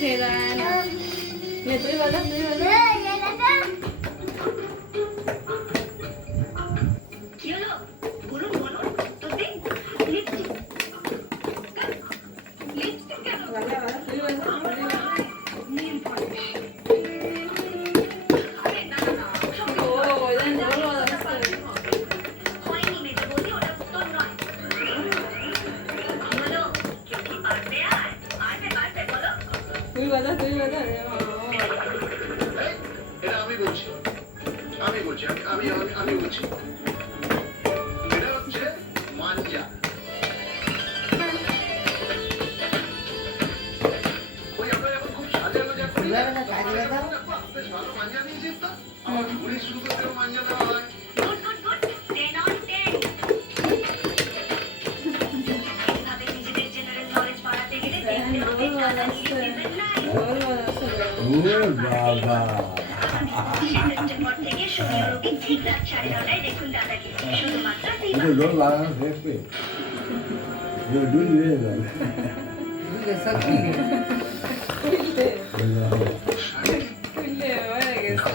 সেই দাঁড়ায় না। নে তুই বাজা, তুই বাজা। কি হলো? বলুন বলুন। তুই লিপস্টিক কেন? বাজা, বাজা, তুই বাজা। নীল পলিশ। আরে না না ও, ওই জন্য ঢোল বাজাচ্ছে। হয়নি মেজে বলি, ওটা উত্তর নয়। বলো, কেউ কি পারবে আর? পারবে বলো। তুই বাজা, তুই বাজা। রে বাবা। এটা আমি বলছি আমি বলছি এটা হচ্ছে মাঞ্জা। ওই আমরা এখন খুব সাজানো যা করি বেশ ভালো মাঞ্জা নিয়েছিস তো? আমার ঘুড়ি শুরু করতে মাঞ্জা দেওয়া হয়। গুড গুড গুড 10 on 10 এইভাবে নিজেদের জেনারেল নলেজ বাড়াতে গেলে দেখতে হবে দাদা নিজেদের লাইফ ঢোল বাজাচ্ছে। বাবা সেপ্টেম্বর থেকে শনি রবি ঠিক রাত 9:30টায় দেখুন দাদাগিরি শুধুমাত্র এটা লোক লাগানো শেষ পেয়ে ডুল দিয়ে যাবে খুললে, খুললে হয়ে গেছে।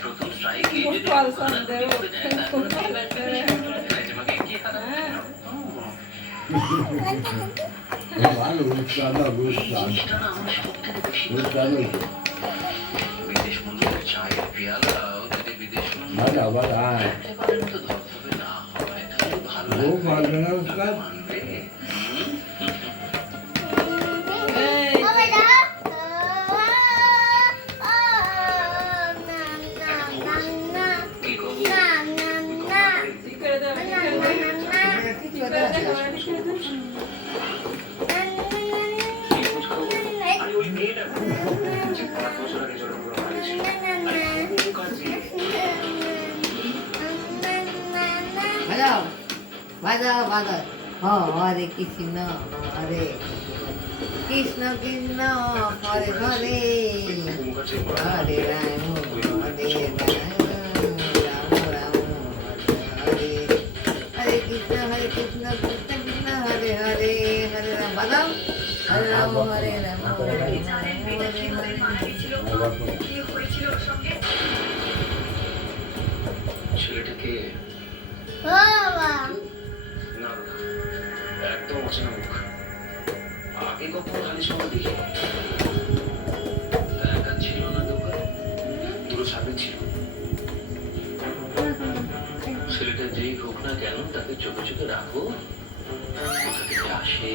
প্রথম স্ট্রাইকে খুব পালসান দেব। হ্যাঁ। ভালো উৎসাহ উৎসাহ উৎসাহ বিদেশ বন্ধুদের চায়ের পেয়ালাও যদি বিদেশ ভালো আবার তো ধবধবে না হয় তাহলে ভালো ও পারবে না উৎসাহ মানবে। এই, কি করবো? ঠিক করে দাও, ঠিক করে দাও। ঠিক করে দাও, ঠিক করে দাও। কি খোঁজ খবর? আরে ওই মেয়েটা যে 5 বছর আগে জন্মগ্রহণ করেছিল। আরে ও কাজে বাজাও বাজাও বাজাও হরে কৃষ্ণ হরে কৃষ্ণ কৃষ্ণ হরে হরে মুখার্জি হরে রাম হরে রাম রাম রাম হরে হরে কৃষ্ণ কৃষ্ণ কৃষ্ণ হরে হরে হরে রাম বাজাও হরে রাম হরে রাম হরে জানেন মেয়েটা কিভাবে মারা গেছিল? কি হয়েছিল ওর সঙ্গে? ছেলেটাকে না একদম অচেনা মুখ। আগে কখনো খালি সময় দেখি একা ছিল না দোকান, দুটো সামনে ছিল। ছেলেটা যেই হোক না কেন তাকে চোখে চোখে রাখো, কোথা থেকে আসে